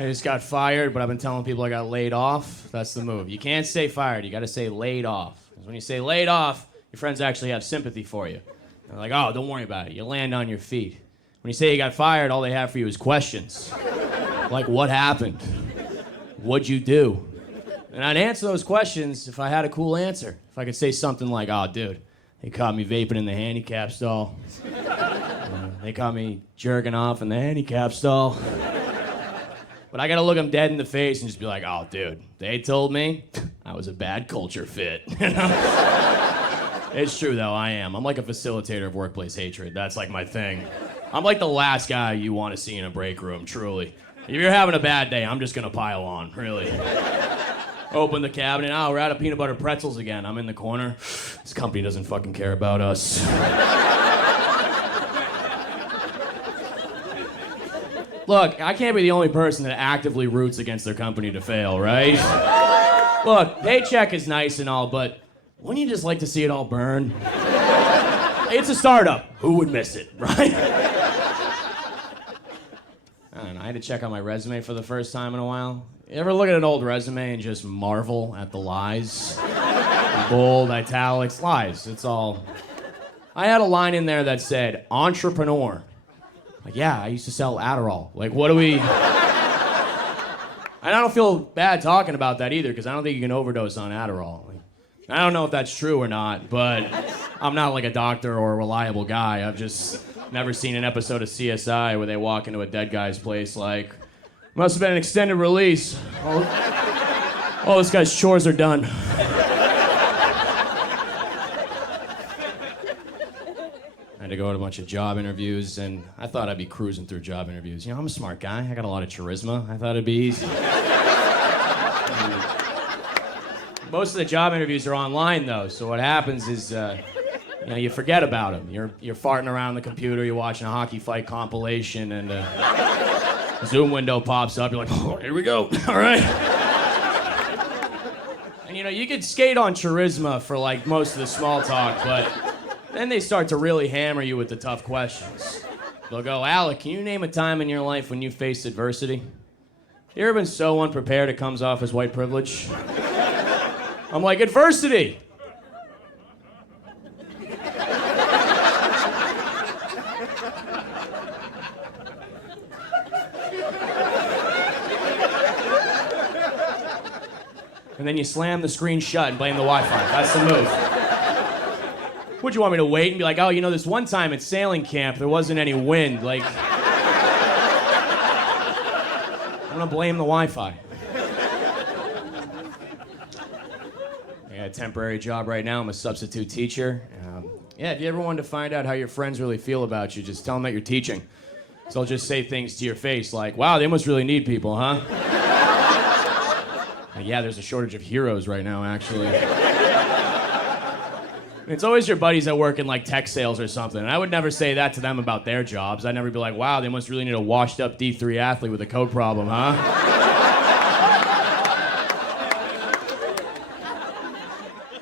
I just got fired, but I've been telling people I got laid off. That's the move. You can't say fired. You got to say laid off. Because when you say laid off, your friends actually have sympathy for you. They're like, oh, don't worry about it. You land on your feet. When you say you got fired, all they have for you is questions. Like, what happened? What'd you do? And I'd answer those questions if I had a cool answer. If I could say something like, oh, dude, they caught me vaping in the handicap stall. They caught me jerking off in the handicap stall. But I gotta look them dead in the face and just be like, oh, dude, they told me I was a bad culture fit. You know? It's true, though, I am. I'm like a facilitator of workplace hatred. That's like my thing. I'm like the last guy you want to see in a break room, truly. If you're having a bad day, I'm just gonna pile on, really. Open the cabinet, oh, we're out of peanut butter pretzels again. I'm in the corner. This company doesn't fucking care about us. Look, I can't be the only person that actively roots against their company to fail, right? Look, paycheck is nice and all, but wouldn't you just like to see it all burn? It's a startup. Who would miss it, right? I don't know, I had to check out my resume for the first time in a while. You ever look at an old resume and just marvel at the lies? Bold, italics, lies, it's all. I had a line in there that said, entrepreneur. Like, yeah, I used to sell Adderall. Like, what do we... And I don't feel bad talking about that either, because I don't think you can overdose on Adderall. Like, I don't know if that's true or not, but I'm not like a doctor or a reliable guy. I've just never seen an episode of CSI where they walk into a dead guy's place like, must have been an extended release. Oh, this guy's chores are done. I had to go to a bunch of job interviews, and I thought I'd be cruising through job interviews. You know, I'm a smart guy. I got a lot of charisma. I thought it'd be easy. Most of the job interviews are online, though, so what happens is, you forget about them. You're farting around the computer, you're watching a hockey fight compilation, and a Zoom window pops up. You're like, oh, here we go. All right. And, you could skate on charisma for, like, most of the small talk, but then they start to really hammer you with the tough questions. They'll go, Alec, can you name a time in your life when you faced adversity? You ever been so unprepared it comes off as white privilege? I'm like, adversity! And then you slam the screen shut and blame the Wi-Fi. That's the move. Would you want me to wait and be like, oh, this one time at sailing camp, there wasn't any wind. Like, I'm gonna blame the Wi-Fi. I got a temporary job right now. I'm a substitute teacher. If you ever wanted to find out how your friends really feel about you, just tell them that you're teaching. So they'll just say things to your face like, wow, they must really need people, huh? Yeah, there's a shortage of heroes right now, actually. It's always your buddies that work in like tech sales or something. And I would never say that to them about their jobs. I'd never be like, wow, they must really need a washed up D3 athlete with a code problem, huh?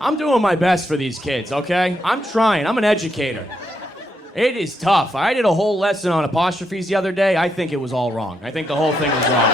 I'm doing my best for these kids, okay? I'm trying. I'm an educator. It is tough. I did a whole lesson on apostrophes the other day. I think it was all wrong. I think the whole thing was wrong.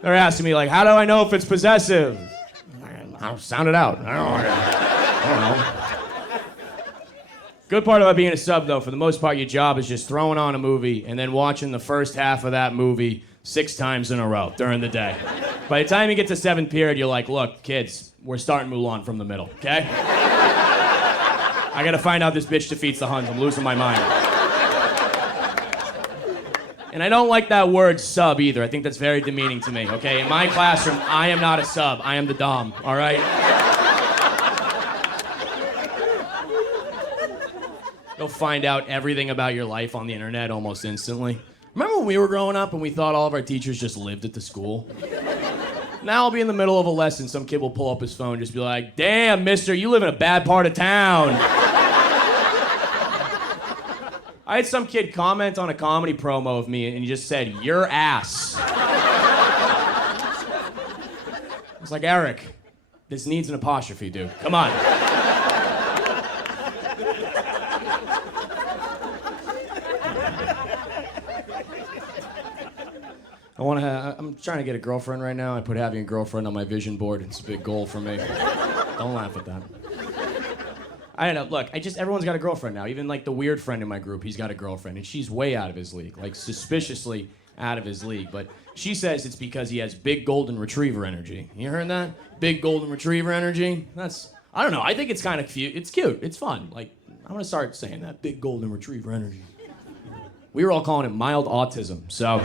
They're asking me, like, how do I know if it's possessive? I'll sound it out. I don't know. Good part about being a sub, though, for the most part, your job is just throwing on a movie and then watching the first half of that movie 6 times in a row during the day. By the time you get to 7th period, you're like, look, kids, we're starting Mulan from the middle, okay? I gotta find out this bitch defeats the Huns. I'm losing my mind. And I don't like that word sub either. I think that's very demeaning to me, okay? In my classroom, I am not a sub. I am the dom, all right? You'll find out everything about your life on the internet almost instantly. Remember when we were growing up and we thought all of our teachers just lived at the school? Now I'll be in the middle of a lesson, some kid will pull up his phone and just be like, damn, mister, you live in a bad part of town. I had some kid comment on a comedy promo of me and he just said, your ass. I was like, Eric, this needs an apostrophe, dude. Come on. I'm trying to get a girlfriend right now. I put having a girlfriend on my vision board. It's a big goal for me. Don't laugh at that. I don't know. Look, everyone's got a girlfriend now. Even like the weird friend in my group, he's got a girlfriend, and she's way out of his league, like suspiciously out of his league. But she says it's because he has big golden retriever energy. You heard that? Big golden retriever energy? I don't know. I think it's kind of cute. It's cute. It's fun. Like, I'm gonna start saying that. Big golden retriever energy. We were all calling it mild autism, so.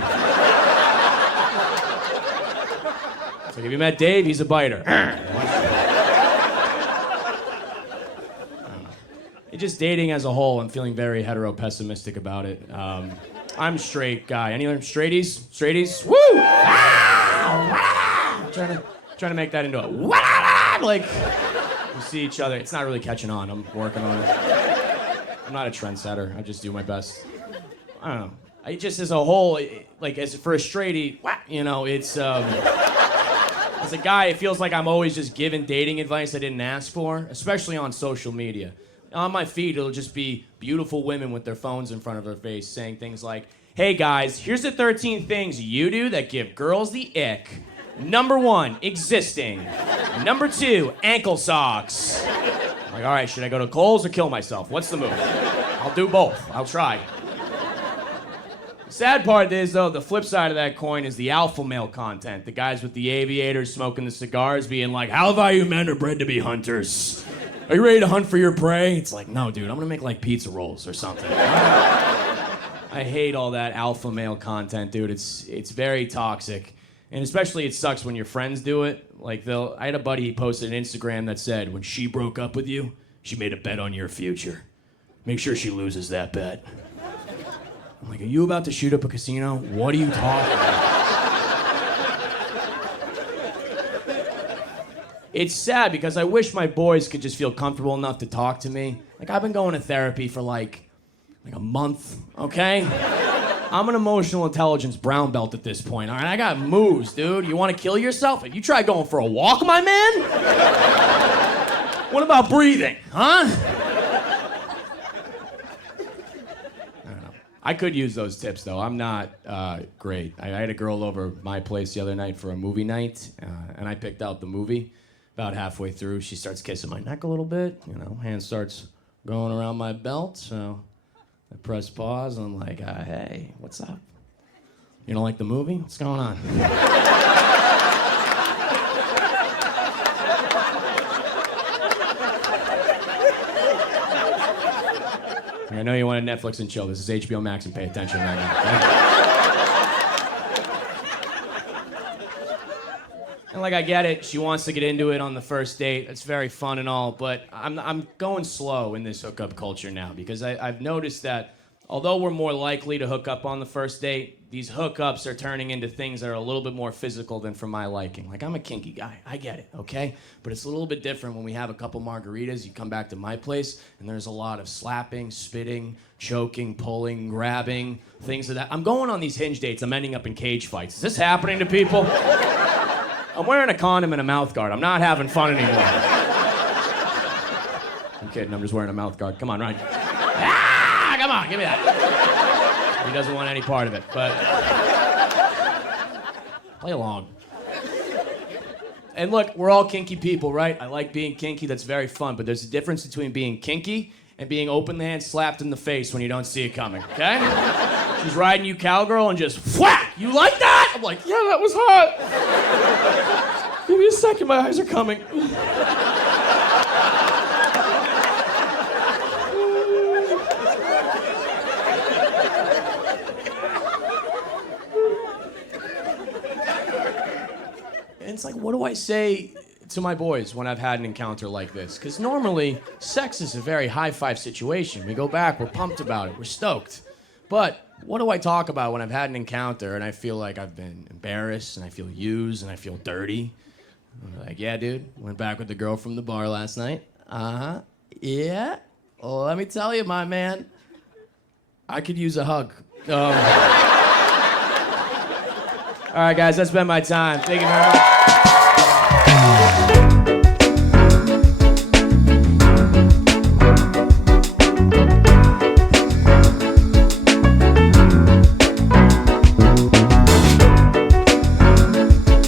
It's like, have you met Dave? He's a biter. Just dating as a whole, I'm feeling very hetero-pessimistic about it. I'm straight guy. Any other straighties? Straighties? Woo! Ah! Trying to make that into a like we see each other. It's not really catching on. I'm working on it. I'm not a trendsetter. I just do my best. I don't know. I just as a whole, like as for a straightie, you know, it's as a guy, it feels like I'm always just giving dating advice I didn't ask for, especially on social media. On my feed, it'll just be beautiful women with their phones in front of their face saying things like, hey guys, here's the 13 things you do that give girls the ick. Number 1, existing. Number 2, ankle socks. I'm like, all right, should I go to Kohl's or kill myself? What's the move? I'll do both. I'll try. The sad part is, though, the flip side of that coin is the alpha male content. The guys with the aviators smoking the cigars being like, how value men are bred to be hunters. Are you ready to hunt for your prey? It's like, no, dude, I'm gonna make like pizza rolls or something. I hate all that alpha male content, dude. It's very toxic. And especially it sucks when your friends do it. Like I had a buddy, he posted an Instagram that said, when she broke up with you, she made a bet on your future. Make sure she loses that bet. I'm like, are you about to shoot up a casino? What are you talking about? It's sad because I wish my boys could just feel comfortable enough to talk to me. Like, I've been going to therapy for like a month, okay? I'm an emotional intelligence brown belt at this point, all right? I got moves, dude. You want to kill yourself? Have you tried going for a walk, my man? What about breathing, huh? I don't know. I could use those tips, though. I'm not great. I had a girl over my place the other night for a movie night, and I picked out the movie. About halfway through, she starts kissing my neck a little bit. You know, hand starts going around my belt. So I press pause, and I'm like, hey, what's up? You don't like the movie? What's going on? I know you want to Netflix and chill. This is HBO Max and pay attention right now. Okay? And like, I get it, she wants to get into it on the first date. It's very fun and all, but I'm going slow in this hookup culture now because I've noticed that although we're more likely to hook up on the first date, these hookups are turning into things that are a little bit more physical than for my liking. Like, I'm a kinky guy, I get it, okay? But it's a little bit different when we have a couple margaritas, you come back to my place, and there's a lot of slapping, spitting, choking, pulling, grabbing, things of that. I'm going on these Hinge dates, I'm ending up in cage fights. Is this happening to people? I'm wearing a condom and a mouth guard. I'm not having fun anymore. I'm kidding, I'm just wearing a mouth guard. Come on, Ryan. Ah, come on, give me that. He doesn't want any part of it, but play along. And look, we're all kinky people, right? I like being kinky, that's very fun, but there's a difference between being kinky and being open hand slapped in the face when you don't see it coming, okay? She's riding you cowgirl and just whack! You like that? I'm like, yeah, that was hot. Give me a second, my eyes are coming. And it's like, what do I say to my boys when I've had an encounter like this? Because normally, sex is a very high-five situation. We go back, we're pumped about it, we're stoked. But what do I talk about when I've had an encounter and I feel like I've been embarrassed and I feel used and I feel dirty? I'm like, yeah, dude, went back with the girl from the bar last night. Uh-huh, yeah. Well, let me tell you, my man, I could use a hug. All right, guys, that's been my time. Thank you very much.